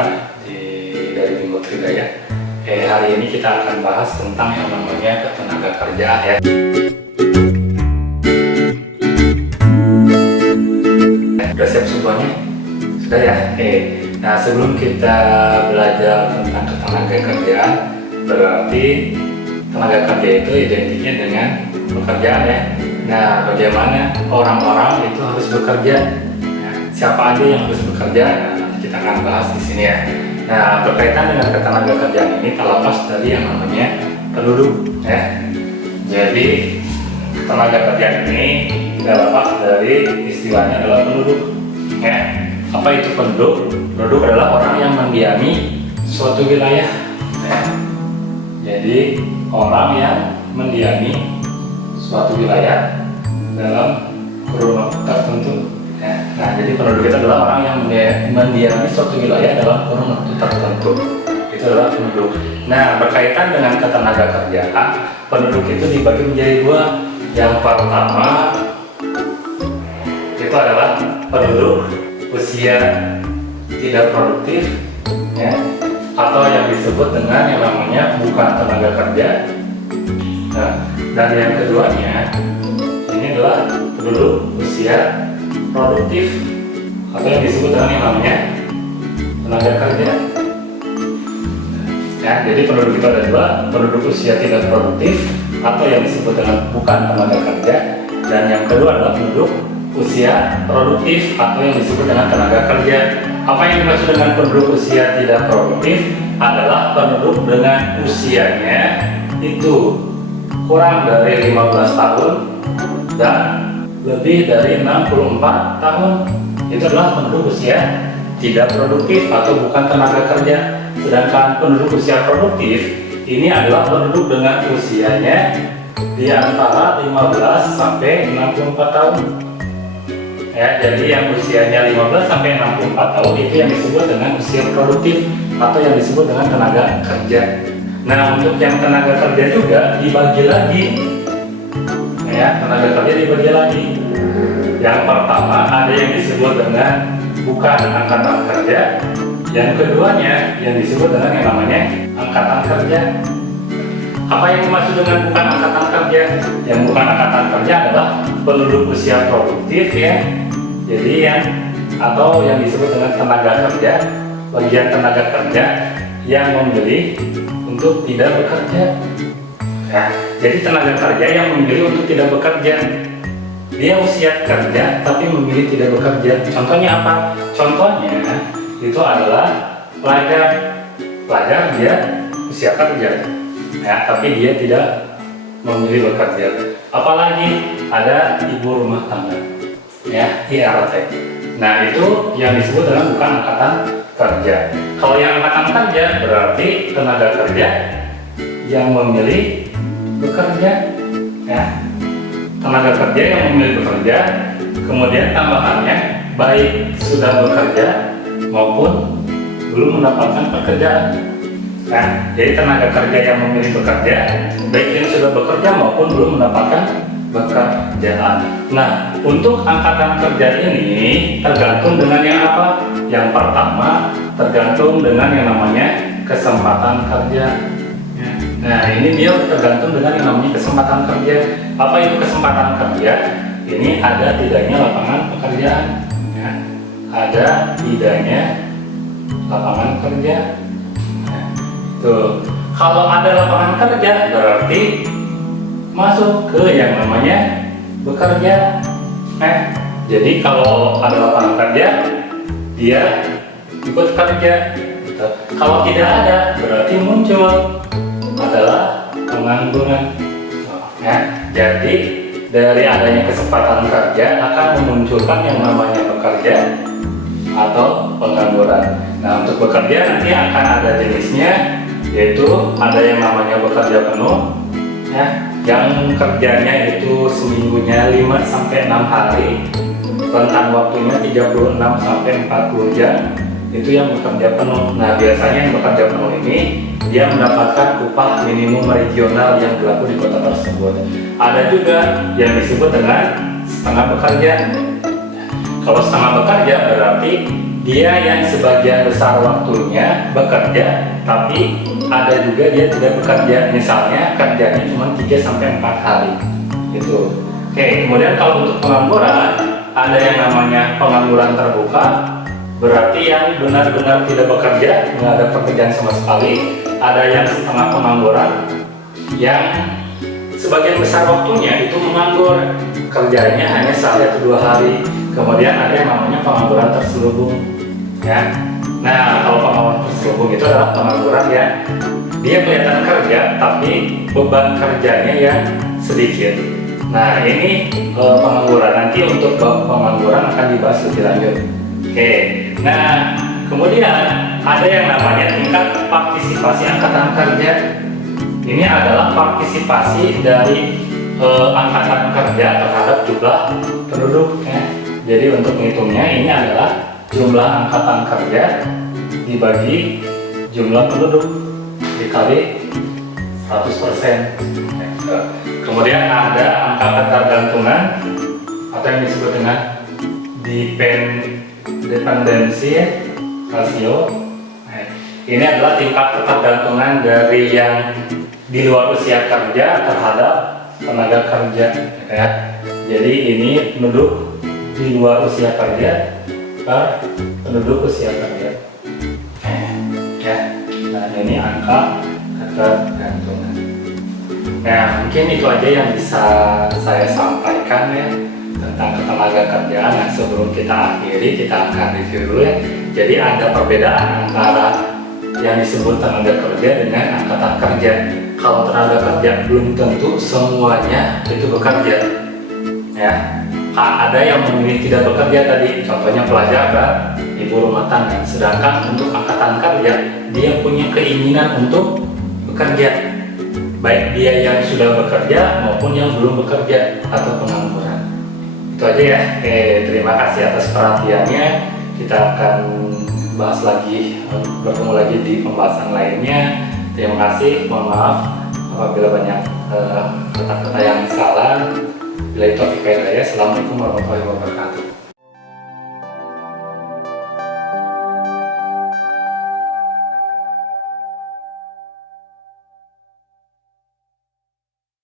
semua dari Bimbo Tridaya. Hari ini kita akan bahas tentang yang namanya ketenaga kerjaan ya. Sudah siap semuanya? Sudah ya? Nah, sebelum kita belajar tentang ketenaga kerjaan, berarti tenaga kerja itu identiknya dengan pekerjaan ya. Nah, bagaimana orang-orang itu harus bekerja? Nah, siapa aja yang harus bekerja? Nah, kita akan bahas di sini ya. Nah, berkaitan dengan ketenaga kerjaan ini terlepas dari yang namanya penduduk ya. Jadi ketenaga kerjaan ini tidak lepas dari istilahnya adalah penduduk ya. Apa itu penduduk? Penduduk adalah orang yang mendiami suatu wilayah ya. Jadi orang yang mendiami suatu wilayah dalam kurun waktu tertentu ya. Nah, jadi penduduk itu adalah orang yang mendiami suatu wilayah dalam kurun waktu tertentu. Itu adalah penduduk. Nah, berkaitan dengan ketenaga kerjaan, penduduk itu dibagi menjadi dua. Yang pertama itu adalah penduduk usia tidak produktif ya, atau yang disebut dengan yang namanya bukan tenaga kerja. Nah, dan yang keduanya ini adalah penduduk usia produktif atau yang disebut dengan yang namanya tenaga kerja ya. Jadi penduduk itu ada dua, penduduk usia tidak produktif atau yang disebut dengan bukan tenaga kerja, dan yang kedua adalah penduduk usia produktif atau yang disebut dengan tenaga kerja. Apa yang dimaksud dengan penduduk usia tidak produktif adalah penduduk dengan usianya itu kurang dari 15 tahun dan lebih dari 64 tahun. Itu adalah penduduk usia tidak produktif atau bukan tenaga kerja. Sedangkan penduduk usia produktif ini adalah penduduk dengan usianya di antara 15 sampai 64 tahun. Ya, jadi yang usianya 15 sampai 64 tahun itu yang disebut dengan usia produktif atau yang disebut dengan tenaga kerja. Nah, untuk yang tenaga kerja juga dibagi lagi. Ya, tenaga kerja dibagi lagi. Yang pertama ada yang disebut dengan bukan angkatan kerja. Yang keduanya yang disebut dengan yang namanya angkatan kerja. Apa yang dimaksud dengan bukan angkatan kerja? Yang bukan angkatan kerja adalah penduduk usia produktif ya. Jadi yang atau yang disebut dengan tenaga kerja, bagian tenaga kerja yang memilih untuk tidak bekerja. Nah, jadi tenaga kerja yang memilih untuk tidak bekerja. Dia usia kerja tapi memilih tidak bekerja. Contohnya apa? Contohnya itu adalah pelajar. Pelajar dia usia kerja, ya, tapi dia tidak memilih bekerja. Apalagi ada ibu rumah tangga, ya, IRT. Nah, itu yang disebut dengan bukan angkatan kerja. Kalau yang angkatan kerja berarti tenaga kerja yang memilih bekerja, ya. Tenaga kerja yang memilih bekerja, kemudian tambahannya baik sudah bekerja maupun belum mendapatkan pekerjaan. Nah, jadi tenaga kerja yang memilih bekerja, baik yang sudah bekerja maupun belum mendapatkan pekerjaan. Nah, untuk angkatan kerja ini tergantung dengan yang apa? Yang pertama tergantung dengan yang namanya kesempatan kerja. Nah, ini dia tergantung dengan yang namanya kesempatan kerja. Apa itu kesempatan kerja? Ini ada tidaknya lapangan pekerjaan. Ya, ada tidaknya lapangan kerja. Nah, tuh. Kalau ada lapangan kerja berarti masuk ke yang namanya bekerja. Jadi kalau ada lapangan kerja, dia ikut kerja. Gitu. Kalau tidak ada, berarti muncul adalah pengangguran. Ya, jadi dari adanya kesempatan kerja akan memunculkan yang namanya bekerja atau pengangguran. Nah, untuk bekerja nanti akan ada jenisnya, yaitu ada yang namanya bekerja penuh, ya, yang kerjanya itu seminggunya 5 sampai 6 hari, rentang waktunya 36 sampai 40 jam. Itu yang bekerja penuh. Nah, biasanya yang bekerja penuh ini dia mendapatkan upah minimum regional yang berlaku di kota tersebut. Ada juga yang disebut dengan setengah bekerja. Kalau setengah bekerja berarti dia yang sebagian besar waktunya bekerja, tapi ada juga dia tidak bekerja. Misalnya kerjanya cuma 3-4 hari gitu. Oke, kemudian kalau untuk pengangguran, ada yang namanya pengangguran terbuka, berarti yang benar-benar tidak bekerja, nggak ada pekerjaan sama sekali. Ada yang setengah pengangguran, yang sebagian besar waktunya itu menganggur, kerjanya hanya 1-2 hari. Kemudian ada yang namanya pengangguran terselubung, ya. Nah, kalau pengangguran terselubung itu adalah pengangguran yang dia kelihatan kerja, tapi beban kerjanya yang sedikit. Nah, ini pengangguran. Nanti untuk pengangguran akan dibahas lebih lanjut. Oke, nah kemudian ada yang namanya tingkat partisipasi angkatan kerja. Ini adalah partisipasi dari angkatan kerja terhadap jumlah penduduk, ya. Jadi untuk menghitungnya ini adalah jumlah angkatan kerja dibagi jumlah penduduk dikali 100%. Kemudian ada angka ketergantungan atau yang disebut dengan dependensi rasio. Ini adalah tingkat ketergantungan dari yang di luar usia kerja terhadap tenaga kerja, ya. Jadi ini penduduk di luar usia kerja per penduduk usia kerja, ya. Nah, ini angka ketergantungan. Nah, mungkin itu aja yang bisa saya sampaikan, ya, tentang ketenaga kerjaan. Nah, sebelum kita akhiri, kita akan review dulu, ya. Jadi ada perbedaan antara yang disebut tenaga kerja dengan angkatan kerja. Kalau tenaga kerja belum tentu semuanya itu bekerja, ya. Ada yang memilih tidak bekerja tadi, contohnya pelajar dan ibu rumah tangga. Sedangkan untuk angkatan kerja, dia punya keinginan untuk bekerja, baik dia yang sudah bekerja maupun yang belum bekerja atau pengangguran. Itu aja, ya. Terima kasih atas perhatiannya. Kita akan bahas lagi, bertemu lagi di pembahasan lainnya. Terima kasih, mohon maaf apabila banyak kata-kata yang salah. Bila itu, Assalamualaikum warahmatullahi wabarakatuh.